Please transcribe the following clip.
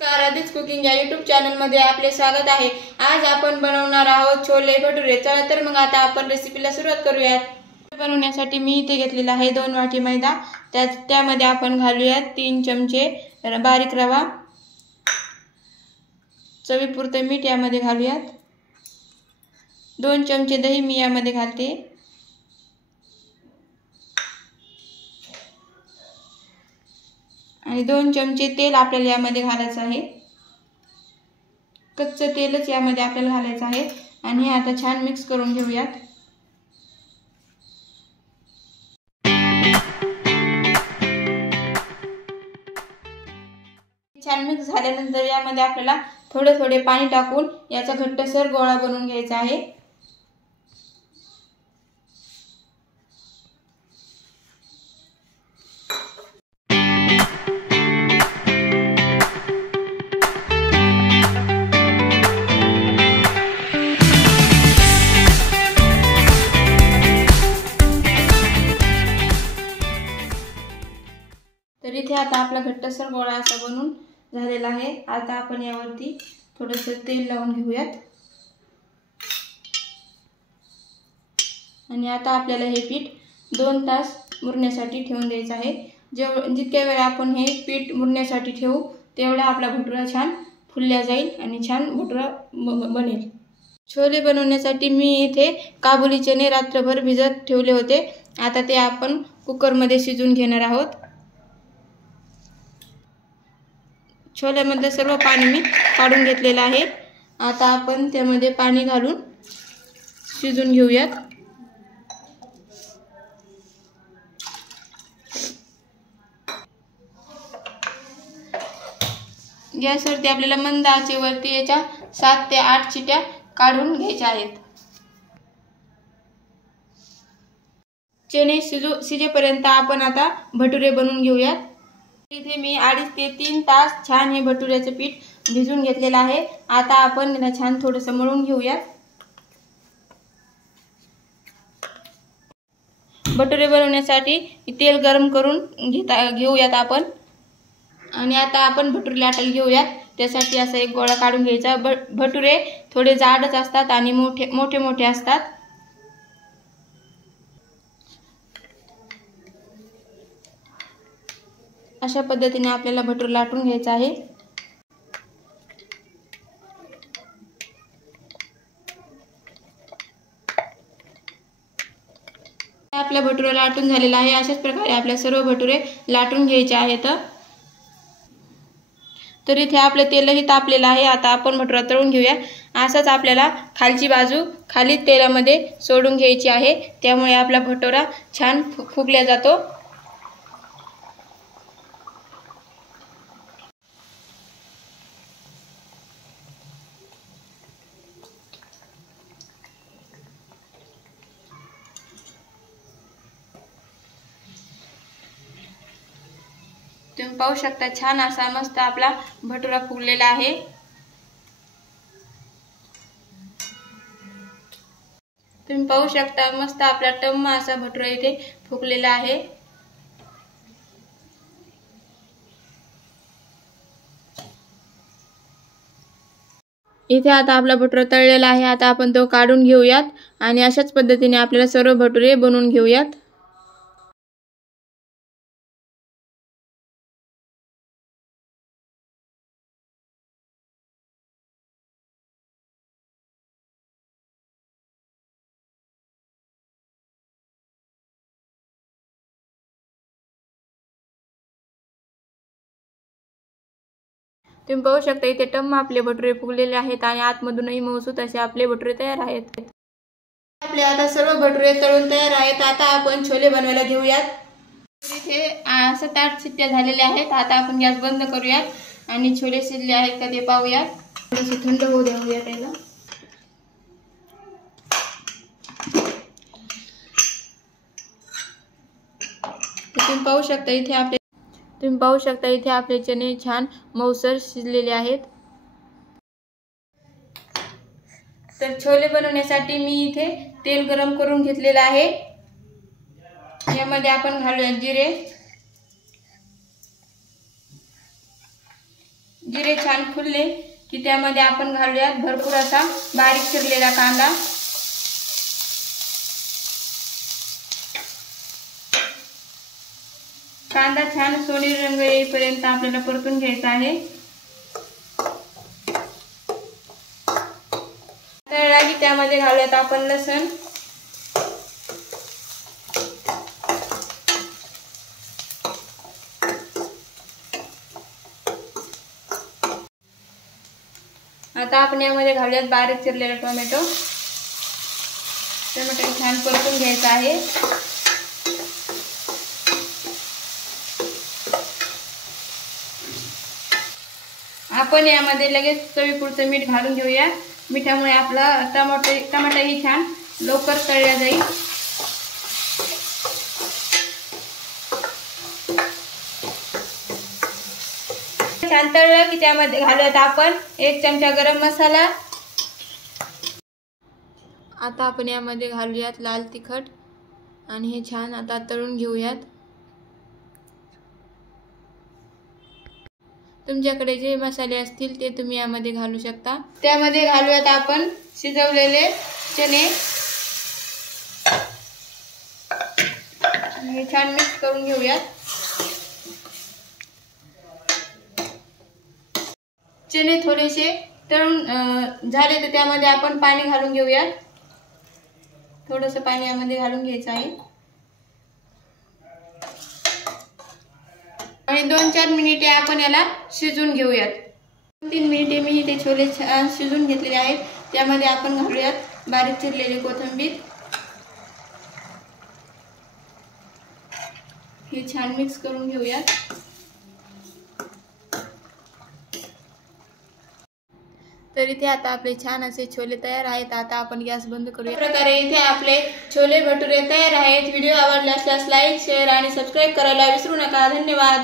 आराध्यच cooking या YouTube channel मध्ये आपले स्वागत आहे। आज आपण बनवणार आहोत छोले भटुरे। चला तर मग आता आपण रेसिपीला सुरुवात करूयात। बनवण्यासाठी मी इथे घेतलेला आहे 2 वाटी मैदा। त्यामध्ये आपण घालूयात 3 चमचे बारीक रवा, चवीपुरते मीठ यामध्ये घालूयात, 2 चमचे दही मी यामध्ये घालते, आणि 2 चमचे तेल आपल्याला यामध्ये घालायचं आहे। कच्चं तेलच यामध्ये आपल्याला घालायचं आहे आणि हे आता छान मिक्स करून घेऊयात। छान मिक्स झाल्यानंतर यामध्ये आपल्याला थोडे थोडे पाणी टाकून याचा घट्टसर गोळा बनवून घ्यायचा आहे। तर इथे आता आपला घट्टसर गोळा असा बनून झालेला आहे। आता आपण यावरती थोडंसं तेल लावून घेऊयात आणि आता आपल्याला हे पीठ 2 तास मुरण्यासाठी ठेवून द्यायचं आहे। जितक्या वेळ आपण हे पीठ मुरण्यासाठी ठेवू तेवढा आपला भटुरा छान फुलला जाईल आणि छान भटुरा बनेल। छोले बनवण्यासाठी मी इथे काबुली चणे रात्रभर भिजत ठेवले होते। आता ते आपण कुकरमध्ये शिजवून घेणार आहोत। छोल्यामधलं सर्व पाणी मी काढून घेतलेलं आहे। आता आपण त्यामध्ये पाणी घालून शिजवून घेऊयात। गॅसवरती आपल्याला मंद आचेवरती याच्या 7 ते 8 शिट्या काढून घ्यायच्या आहेत। चणे शिजेपर्यंत आपण आता भटुरे बनवून घेऊयात। इथे मी 2.5 ते 3 तास छान हे भटुऱ्याचे पीठ भिजवून घेतलेलं आहे। आता आपण याला छान थोडंसं मळून घेऊयात। भटुरे बनवण्यासाठी तेल गरम करून घेऊयात आपण, आणि आता आपण भटुरे लाटायला घेऊयात। त्यासाठी असा एक गोळा काढून घ्यायचा। भटुरे थोडे जाडच असतात आणि मोठे असतात। अशा पद्धतीने आपल्याला भटुरे लाटून घ्यायचा आहे। आपला भटुरा लाटून झालेला आहे। अशाच प्रकारे आपल्या सर्व भटुरे लाटून घ्यायचे आहेत। तर इथे आपलं तेलही तापलेलं आहे। आता आपण भटुरा तळून घेऊया। असाच आपल्याला खालची बाजू खाली तेलामध्ये सोडून घ्यायची आहे, त्यामुळे आपला भटुरा छान फुगला जातो। तुम्ही पाहू शकता छान असा मस्त आपला भटुरा फुगलेला आहे। तुम्ही पाहू शकता मस्त आपला टम्म असा भटुरा इथे फुगलेला आहे। इथे आता आपला भटुरा तळलेला आहे। आता आपण तो काढून घेऊयात आणि अशाच पद्धतीने आपल्याला सर्व भटुरे बनवून घेऊयात। तुम्ही पाहू शकता इथे टम्म आपले भटुरे फुगलेले आहेत आणि आतमधूनही मऊसूत असे आपले भटुरे तयार आहेत। आपले आता सर्व भटुरे तळून तयार आहेत। आता आपण छोले बनवायला घेऊयात। इथे 7-8 शिट्ट्या झालेल्या आहेत। आता आपण गॅस बंद करूयात आणि छोले शिजले आहेत का ते पाहूयात। थोडेसे थंड होऊ द्याऊया त्याला। तुम्ही पाहू शकता इथे आपले चणे छान मऊसर शिजलेले आहेत। तर छोले बनवण्यासाठी मी इथे तेल गरम करून घेतलेलं आहे। यामध्ये आपण घालूया जिरे, जिरे छान फुलले की त्यामध्ये आपण घालूयात भरपूर असा बारीक चिरलेला कांदा। कांदा छान सोनेरी रंग येईपर्यंत आपल्याला परतून घ्यायचा आहे। तळला की त्यामध्ये घालूयात आपण लसूण। आता आपण यामध्ये घालूयात बारीक चिरलेला टोमॅटो। टोमॅटो छान परतून घ्यायचा आहे। आपण यामध्ये लगेच चवीपुरतं मीठ घालून घेऊया। मिठामुळे आपला टमाटा ही छान लवकर तळला जाईल। छान तळलं की त्यामध्ये घालूयात आपण 1 चमचा गरम मसाला। आता आपण यामध्ये घालूयात लाल तिखट आणि हे छान आता तळून घेऊयात। तुमच्याकडे जे मसाले असतील ते तुम्ही यामध्ये घालू शकता। त्यामध्ये घालूयात आपण शिजवलेले चणे। हे छान मिक्स करून घेऊयात। चणे थोडेसे तळून झाले तर त्यामध्ये आपण पाणी घालून घेऊयात। थोडंसं पाणी यामध्ये घालून घ्यायचं आहे आणि 2-4 मिनिटे आपण याला शिजवून घेऊयात। 2-3 मिनिटे मी ते छोले छान शिजवून घेतलेले आहेत। त्यामध्ये आपण घालूयात बारीक चिरलेली कोथिंबीर। हे छान मिक्स करून घेऊयात। तर इथे आता आपले छान असे छोले तयार आहेत। आता आपण गॅस बंद करूया। प्रकारे इथे आपले छोले भटुरे तयार आहेत। व्हिडिओ आवडला असल्यास लाईक, शेअर आणि सबस्क्राइब करायला विसरू नका। धन्यवाद।